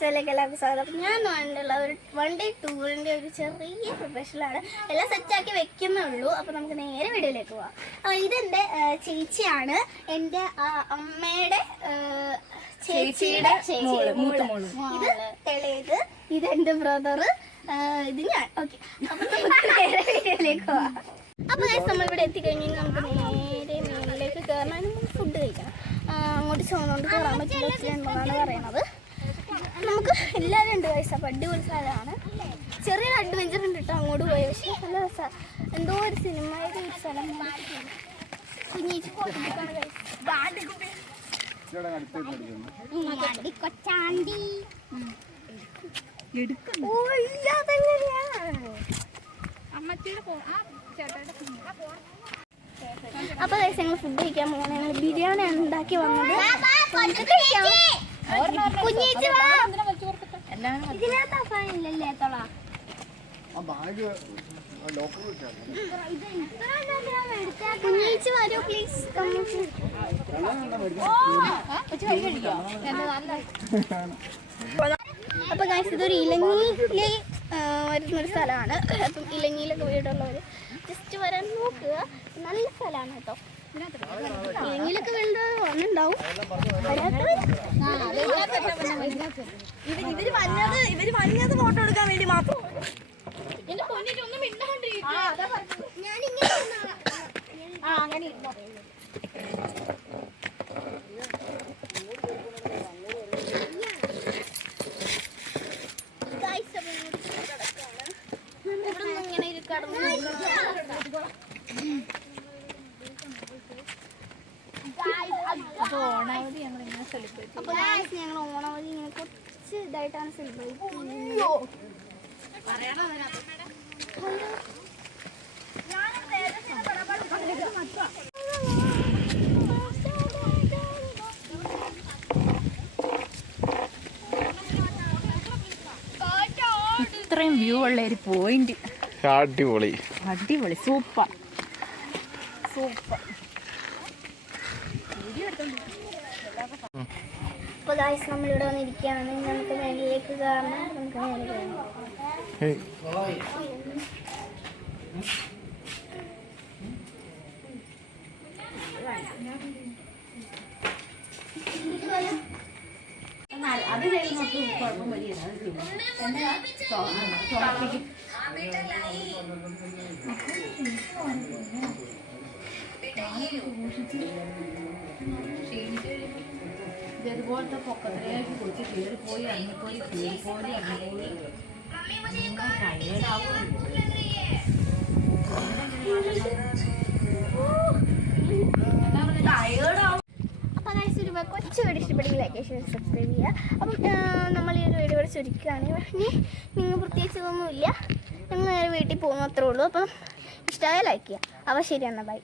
ചാനലിലേക്ക് എല്ലാവർക്കും സ്വാഗതം അപ്പം ഞാൻ വേണ്ടുള്ള ഒരു വൺ ഡേ ടൂറിന്റെ ഒരു ചെറിയ പ്രൊഫഷനാണ് എല്ലാം സെറ്റാക്കി വെക്കുന്നേ ഉള്ളൂ. അപ്പോൾ നമുക്ക് നേരെ വീഡിയോയിലേക്ക് പോവാം. അപ്പോൾ ഇതെന്റെ ചേച്ചിയാണ്. എന്റെ അമ്മയുടെ ചേച്ചിയുടെ ഇത് തെളിയത് ഇതെന്റെ ബ്രദർ ഇത് ഞാൻ. ഓക്കെ അപ്പം നമുക്ക് നേരെ വീഡിയോയിലേക്ക് പോവാം. അപ്പോൾ നമ്മളിവിടെ എത്തിക്കഴിഞ്ഞാൽ നമുക്ക് നേരെ മേളിലേക്ക് കയറാനും ഫുഡ് കഴിക്കണം. അങ്ങോട്ട് ചോദിച്ചുകൊണ്ട് കയറാൻ പറ്റില്ല എന്നാണ് പറയണത്. നമുക്ക് എല്ലാവരും ഉണ്ട് പൈസ അടിപൊളി സ്ഥലമാണ് ചെറിയൊരു അഡ്വഞ്ചർ ഉണ്ട് കേട്ടോ അങ്ങോട്ട് പോയി. പക്ഷേ നല്ല രസമാണ് എന്തോ ഒരു സിനിമയുടെ ഒരു സ്ഥലം കുഞ്ഞിച്ച് കൊച്ചാണ്ടി. ഞങ്ങൾ ഫുഡ് കഴിക്കാൻ പോകണം ഞങ്ങൾ ബിരിയാണിയാണ് ഉണ്ടാക്കി വന്നത്. കഴിക്കാം. കുഞ്ഞേച്ചി വരൂ പ്ലീസ് അപ്പൊ ഗായ്സ് ഇതൊരു ഇലങ്ങിയിലെ വരുന്നൊരു സ്ഥലമാണ്. അപ്പം ഇലങ്ങിയിലൊക്കെ വീടുള്ളവര് ജസ്റ്റ് വരാൻ നോക്കുക. നല്ല സ്ഥലമാണ് കേട്ടോ. ഇലങ്ങിയിലൊക്കെ വീട് വന്നിണ്ടാവും ഇവർ വന്നത് ഇവർ വന്നത് ഫോട്ടോ എടുക്കാൻ വേണ്ടി മാത്രം. Guys, അപ്പൊ ഇങ്ങോട്ട് കിടക്കാണ്. ഇവിടുന്ന് ഇങ്ങനെ ഒരു കടന്ന് ഞങ്ങൾ ഓണാവധി ഇങ്ങനെ കുറച്ച് ഇതായിട്ടാണ് സെലിബ്രേറ്റ് ചെയ്യുന്നത്. ഇത്രയും വ്യൂ ഉള്ള ഒരു പോയിന്റ് അടിപൊളി. അടിപൊളി. സൂപ്പർ. സൂപ്പർ. അപ്പൊ ഗായ്സ് നമ്മളിവിടെ വന്നിരിക്കുകയാണ്. നമുക്ക് മേലിലേക്ക് കാരണം നമുക്ക് മേലെ. അത് കഴിയുമ്പോൾ കുഴപ്പം വലിയ ഇതുപോലത്തെ പൊക്കത്തിലേക്ക് ടയേർഡാവും ടയേർഡാവും അപ്പോൾ ഗൈസ് ഒരു കൊച്ചു വീഡിയോ ഇഷ്ടപ്പെടുമെങ്കിൽ ലൈക്ക് സബ്സ്ക്രൈബ് ചെയ്യുക. അപ്പം നമ്മൾ ഈ ഒരു വീഡിയോ കൂടെ ചുരുക്കുകയാണ് നിങ്ങൾ പ്രത്യേകിച്ച് ഒന്നുമില്ല നിങ്ങൾ നേരെ വീട്ടിൽ പോകുന്നു അത്രേ ഉള്ളൂ. അപ്പം ഇഷ്ടമായ ലൈക്ക് ചെയ്യുക. അപ്പോൾ ശരി എന്നാൽ ബൈ